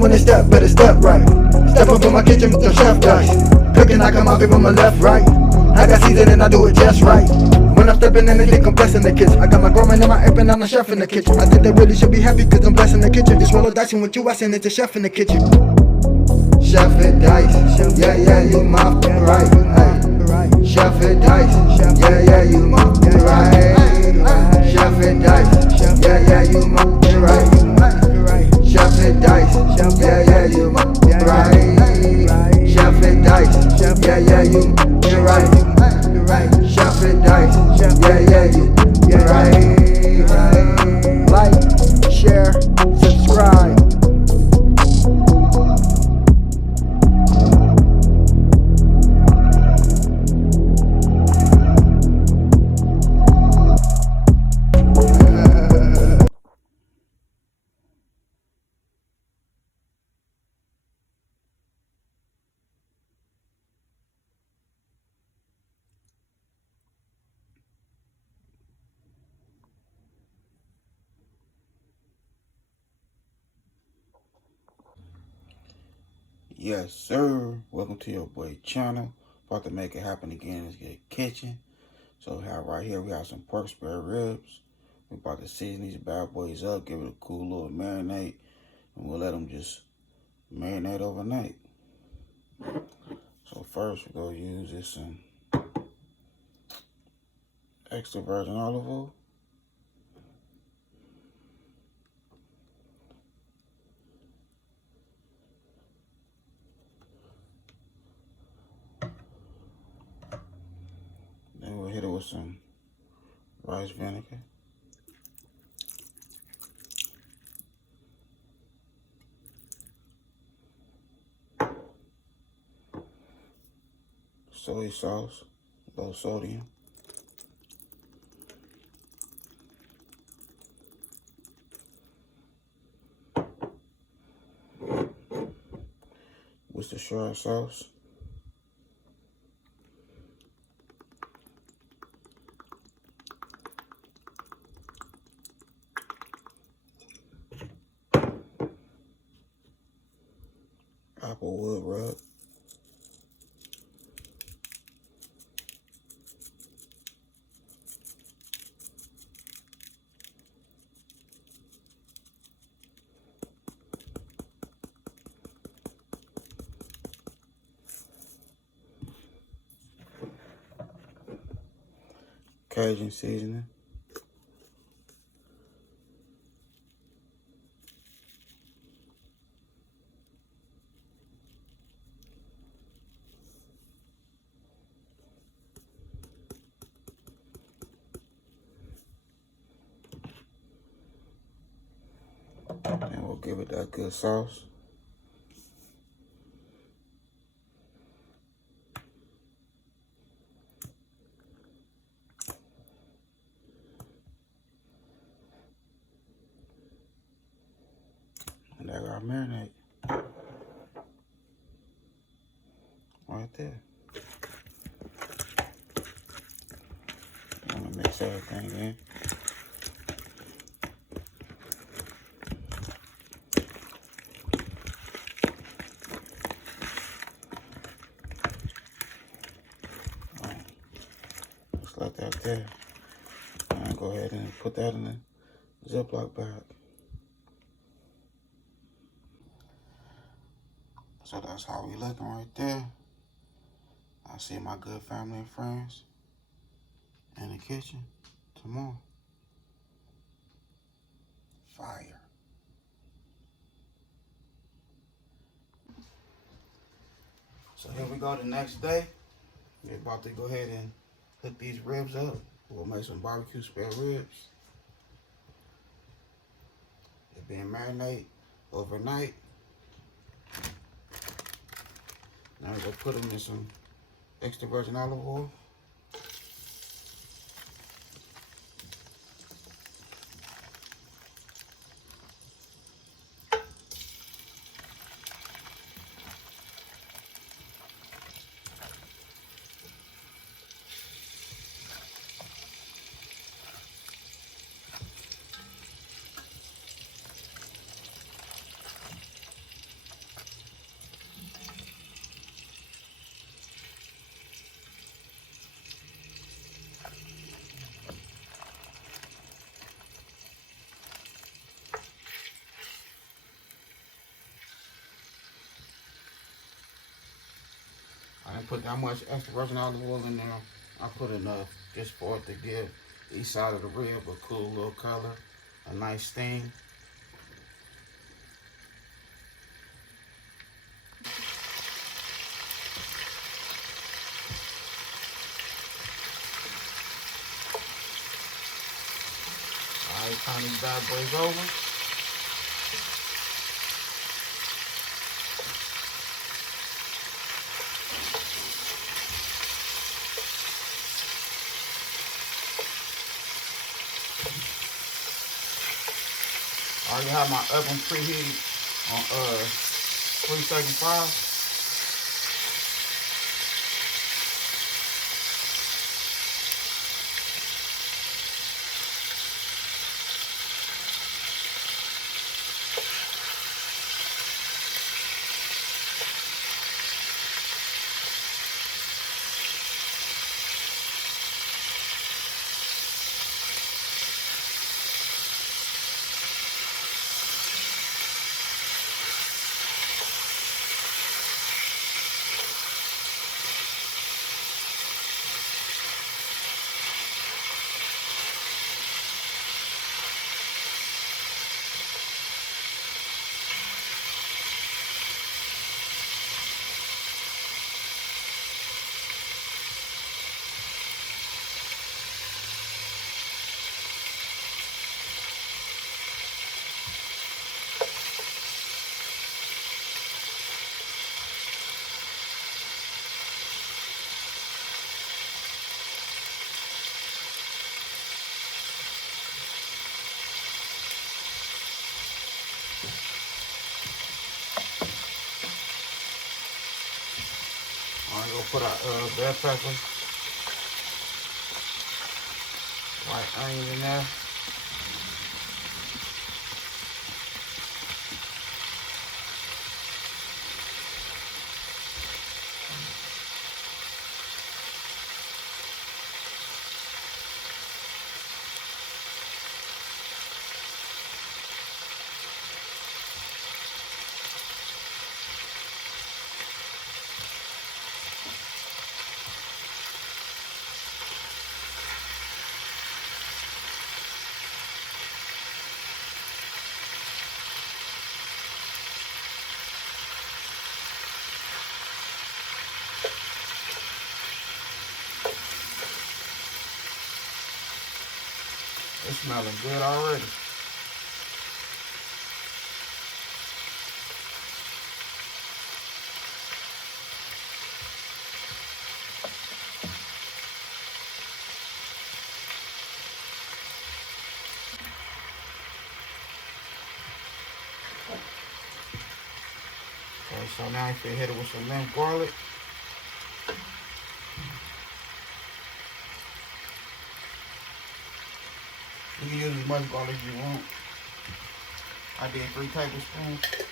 when they step, better step right. Step up in my kitchen with them chef dice. Cooking, I come out from my left, right. I got season and I do it just right. When I'm stepping in, they think I'm blessing the kitchen. I got my grandma and my apron, I'm the chef in the kitchen. I think they really should be happy cause I'm blessing the kitchen. This roll of dicing with you, I send it to chef in the kitchen. Chef and dice, yeah, yeah, you my right. Hey. Chef and dice, yeah, yeah, you my right. Chef and dice, yeah, yeah, you my right. Chef and dice, yeah, yeah, you my right. Chef and dice, yeah, yeah, you right. Chef and dice, yeah, yeah, you right. Like, share, subscribe. Yes, sir. Welcome to your boy channel. About to make it happen again in the kitchen. So right here we have some pork spare ribs. We're about to season these bad boys up, give it a cool little marinade, and we'll let them just marinate overnight. So first we're gonna use this some extra virgin olive oil. Then we'll hit it with some rice vinegar. Soy sauce, low sodium. Worcestershire sauce. Applewood rub. Cajun seasoning. And we'll give it that good sauce. And there got our marinade. Right there. I'm gonna mix everything in. Just like that there. And go ahead and put that in the Ziploc bag. So that's how we looking right there. I see my good family and friends in the kitchen tomorrow. Fire. So here we go the next day. We're about to go ahead and hook these ribs up. We'll make some barbecue spare ribs. They're being marinated overnight. Now we're gonna put them in some extra virgin olive oil. put that much extra virgin olive oil in there. I put enough just for it to give each side of the rib a cool little color, a nice sting. Alright, turn these bad boys over. I already have my oven preheated on 375. Alright, go put our bell pepper, white onion in there. It's smelling good already. Okay, so now if you hit it with some minced garlic. You can use as much garlic as you want. I did 3 tablespoons.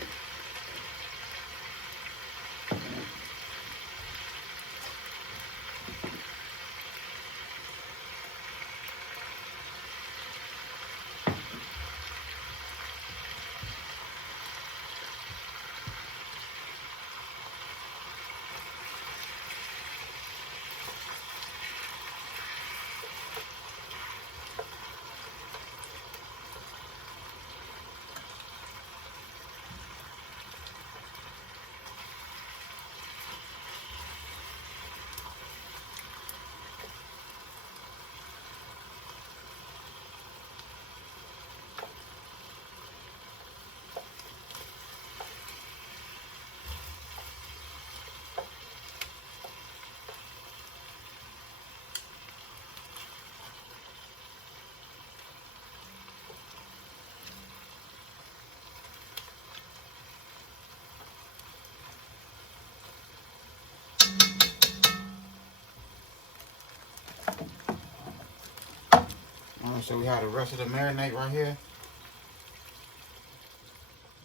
So we have the rest of the marinade right here.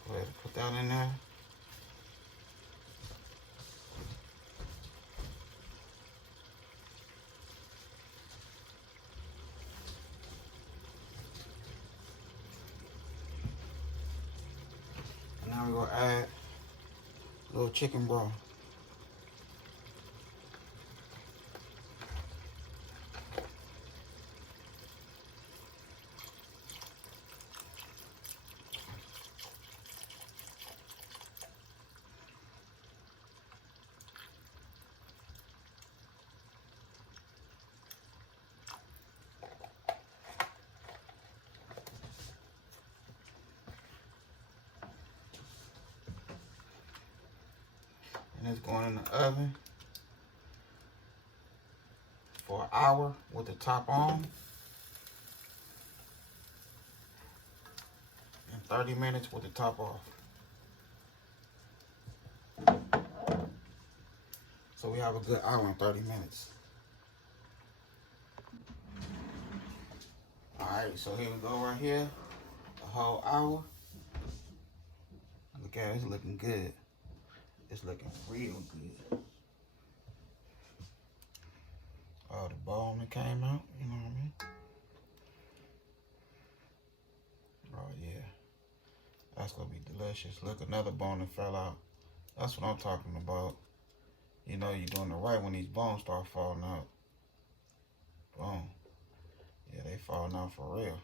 Go ahead and put that in there. And now we're going to add a little chicken broth. And it's going in the oven for an hour with the top on. And 30 minutes with the top off. So we have a good hour and 30 minutes. Alright, so here we go right here. A whole hour. Look at it, it's looking good. It's looking real good. Oh, the bone that came out, you know what I mean? Oh yeah. That's gonna be delicious. Look, another bone that fell out. That's what I'm talking about. You know you're doing it right when these bones start falling out. Boom. Yeah, they falling out for real.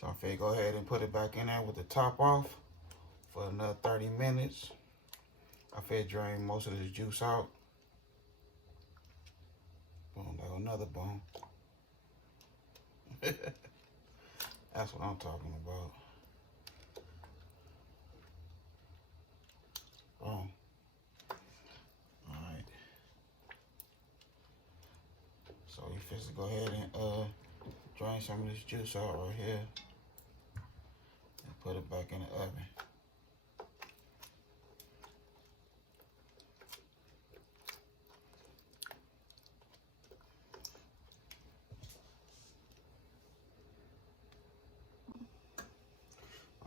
So I'm finna go ahead and put it back in there with the top off for another 30 minutes. I finna drain most of this juice out. Boom, there go another bone. That's what I'm talking about. Boom. Alright. So you finna go ahead and drain some of this juice out right here. And put it back in the oven.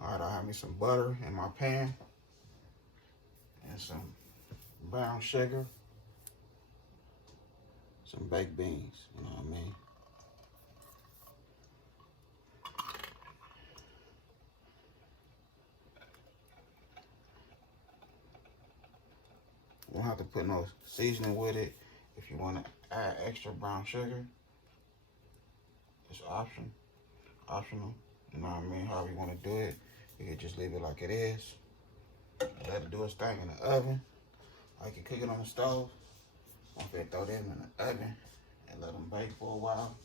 Alright, I have me some butter in my pan and some brown sugar, some baked beans, you know what I mean? You don't have to put no seasoning with it. If you want to add extra brown sugar, it's optional. You know what I mean? However you want to do it, you can just leave it like it is. Let it do its thing in the oven. I can cook it on the stove. I'm gonna throw them in the oven and let them bake for a while.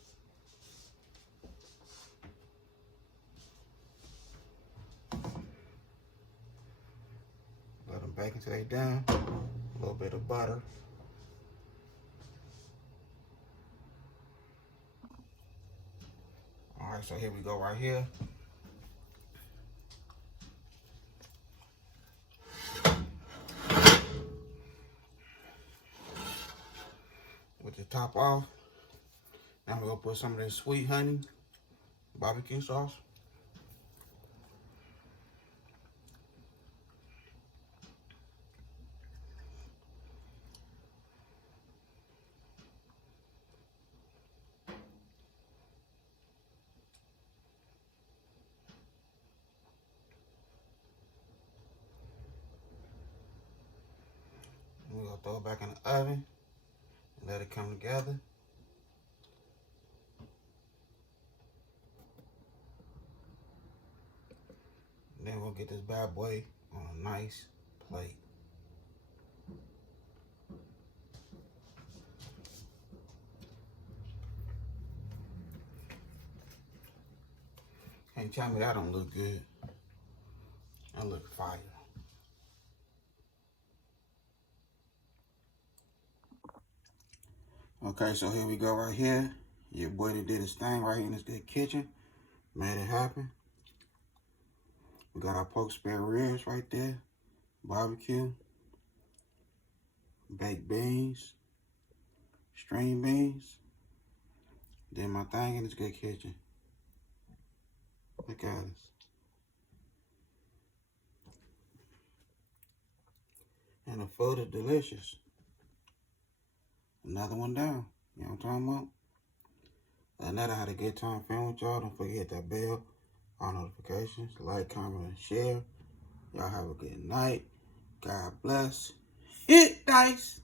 Let them bake until they done. A little bit of butter. All right, so here we go right here. With the top off. Now we're gonna put some of this sweet honey barbecue sauce. We're gonna throw it back in the oven and let it come together. And then we'll get this bad boy on a nice plate. Can't tell me that don't look good. That look fire. Okay, so here we go right here. Your boy that did his thing right here in this good kitchen. Made it happen. We got our pork spare ribs right there. Barbecue. Baked beans. String beans. Did my thing in this good kitchen. Look at this. And the food is delicious. Another one down. You know what I'm talking about? Another had a good time filming with y'all. Don't forget that bell, all notifications, like, comment, and share. Y'all have a good night. God bless. Hit dice.